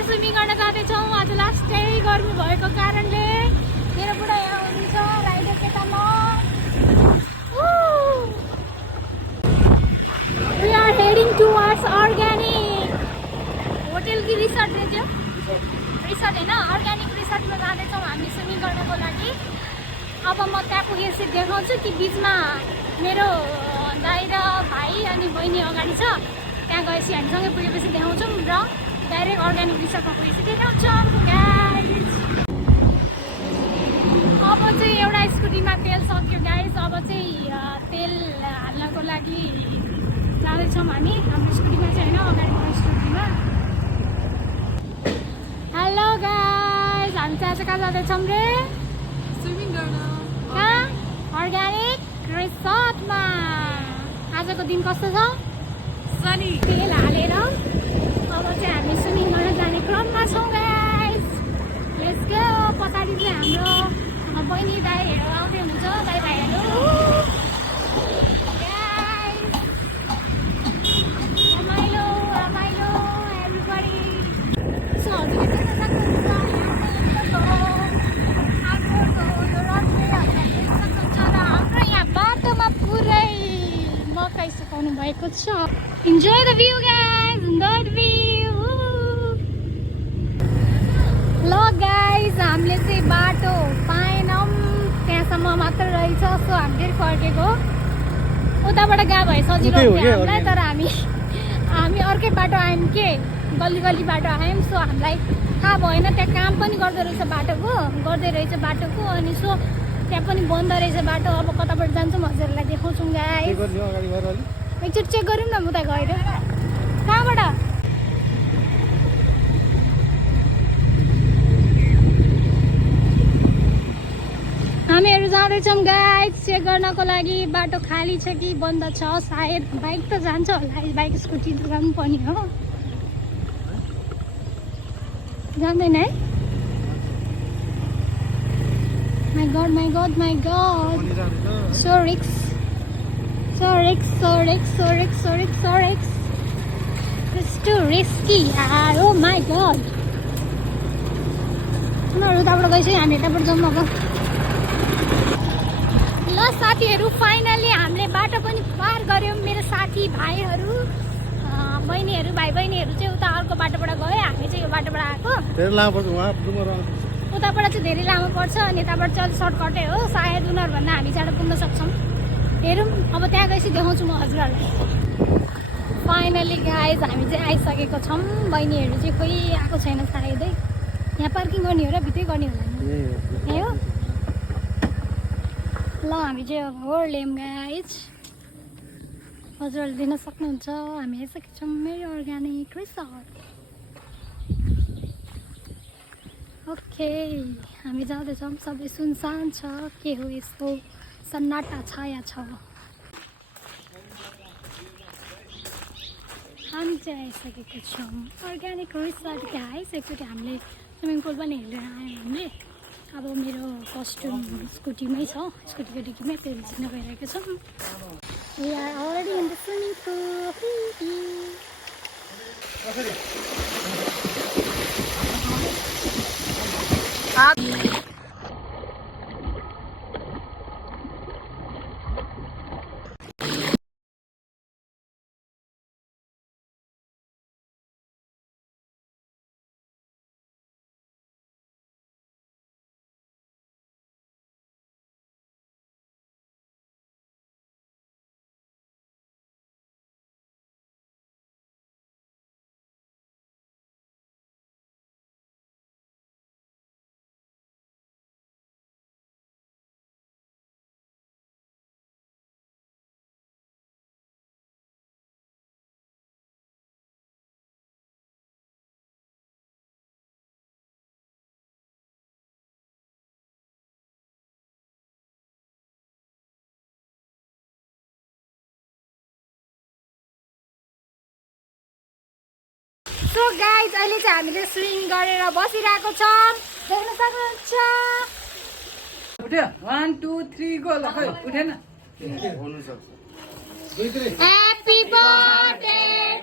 चाहिँ स्विमिङ गर्न जाँदैछौँ। आज लास्ट डे गर्मी भएको कारणले मेरो बुढा यहाँ हुनुहुन्छ, राइडर केटा म। We are heading towards organic hotel कि रिसोर्ट थियो, रिसोर्ट होइन अर्ग्यानिक रिसोर्टमा जाँदैछौँ हामी स्विमिङ गर्नको लागि। अब म त्यहाँ पुगेपछि देखाउँछु कि बिचमा मेरो दाइ र भाइ अनि बहिनी अगाडि छ। त्यहाँ गएपछि हामीसँगै पुगेपछि देखाउँछौँ र डाइरेक्ट अर्ग्यानिक रिसोर्टमा पुगेपछि देखाउँछौँ गाइज। अब चाहिँ एउटा स्कुटीमा तेल सक्यो गाइज। अब चाहिँ तेल हाल्नको लागि जाँदैछौँ हामी हाम्रो स्कुटीमा चाहिँ होइन, अगाडिको स्कुटीमा। हेलो गाइज, हामी चाहिँ आज कहाँ जाँदैछौँ रे? स्विमिङ गर्न। कहाँ? अर्ग्यानिक रिसोर्टमा। आजको दिन कस्तो छ? सनी। तेल हालेर अब चाहिँ हामी स्विमिङ गर्न जाने क्रममा छौँ गाइज। Let's go. पछाडि चाहिँ हाम्रो बहिनी दाइहरू आउँदै हुनुहुन्छ, दाइ भाइहरू। रमाइलो रमाइलो एभ्रिबडी। सो हजुरले देख्न सक्नुहुन्छ हाम्रो यहाँ बाटोमा पुरै मकै सुकाउनु भएको छ। Enjoy the view guys, the view. ल गाइज, हामीले चाहिँ बाटो पाएनौँ, त्यहाँसम्म मात्र रहेछ। सो हामी फेरि फर्केको। उताबाट गएको भए सजिलो हुन्थ्यो हामीलाई, तर हामी अर्कै बाटो आयौँ के, गल्ली गल्ली बाटो आयौँ। सो हामीलाई थाहा भएन त्यहाँ काम पनि गर्दो रहेछ बाटोको, अनि सो त्यहाँ पनि बन्द रहेछ बाटो। अब कताबाट जान्छौँ हजुरहरूलाई देखाउँछौँ गाइस। एकचोटि चेक गरौँ न उता गएर। कहाँबाट? हामीहरू जाँदैछौँ गाइस चेक गर्नको लागि। बाटो खाली छ कि बन्द छ, सायद बाइक त जान्छ होला, बाइक स्कुटी त जानु पर्ने हो। जान्दैन है? My God. So risky. It's too risky. Oh my God. उनीहरू उताबाट गइसक्यो, हामी यताबाट जाउँ अब। ल साथीहरू, फाइनली हामीले बाटो पनि पार गऱ्यौँ। मेरो साथी भाइहरू, बहिनीहरू, भाइ बहिनीहरू चाहिँ उता अर्को बाटोबाट गयो, हामी चाहिँ यो बाटोबाट आएको। उताबाट चाहिँ धेरै लामो पर्छ अनि यताबाट चाहिँ सर्टकटै हो, सायद उनीहरूभन्दा हामी चाँडो पुग्न सक्छौँ। हेरौँ अब त्यहाँ गएपछि देखाउँछु म हजुरहरूलाई। फाइनली गाइज हामी चाहिँ आइसकेको छौँ। बहिनीहरू चाहिँ खोइ आएको छैन सायदै। यहाँ पार्किङ गर्ने हो र भित्रै गर्ने होला नि? यही हो। ल हामी चाहिँ अब ओर्ल्यौँ गाइज। हजुरहरूले दिन सक्नुहुन्छ हामी आइसकेको छौँ मेरो अर्ग्यानिक रिसोर्ट। ओके, हामी जाँदैछौँ। सबै सुनसान छ, के हो यस्तो सन्नाटा छाया छ। हामी चाहिँ आइसकेको छौँ अर्ग्यानिक रिसोर्ट गाइस। एकचोटि हामीले स्विमिङ पुल पनि हेरेर आयौँ हामीले। अब मेरो कस्ट्युम स्कुटीमै छ, स्कुटीको डिकीमै तेल छिर्न गइरहेको छौँ। We are already in the swimming pool. So guys अहिले चाहिँ हामीले स्विमिङ गरेर बसिरहेको छौँ, देख्न सक्नुहुन्छ। उठ्यो 1 2 3 गो ल खै उठेन Happy birthday